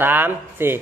สามสี่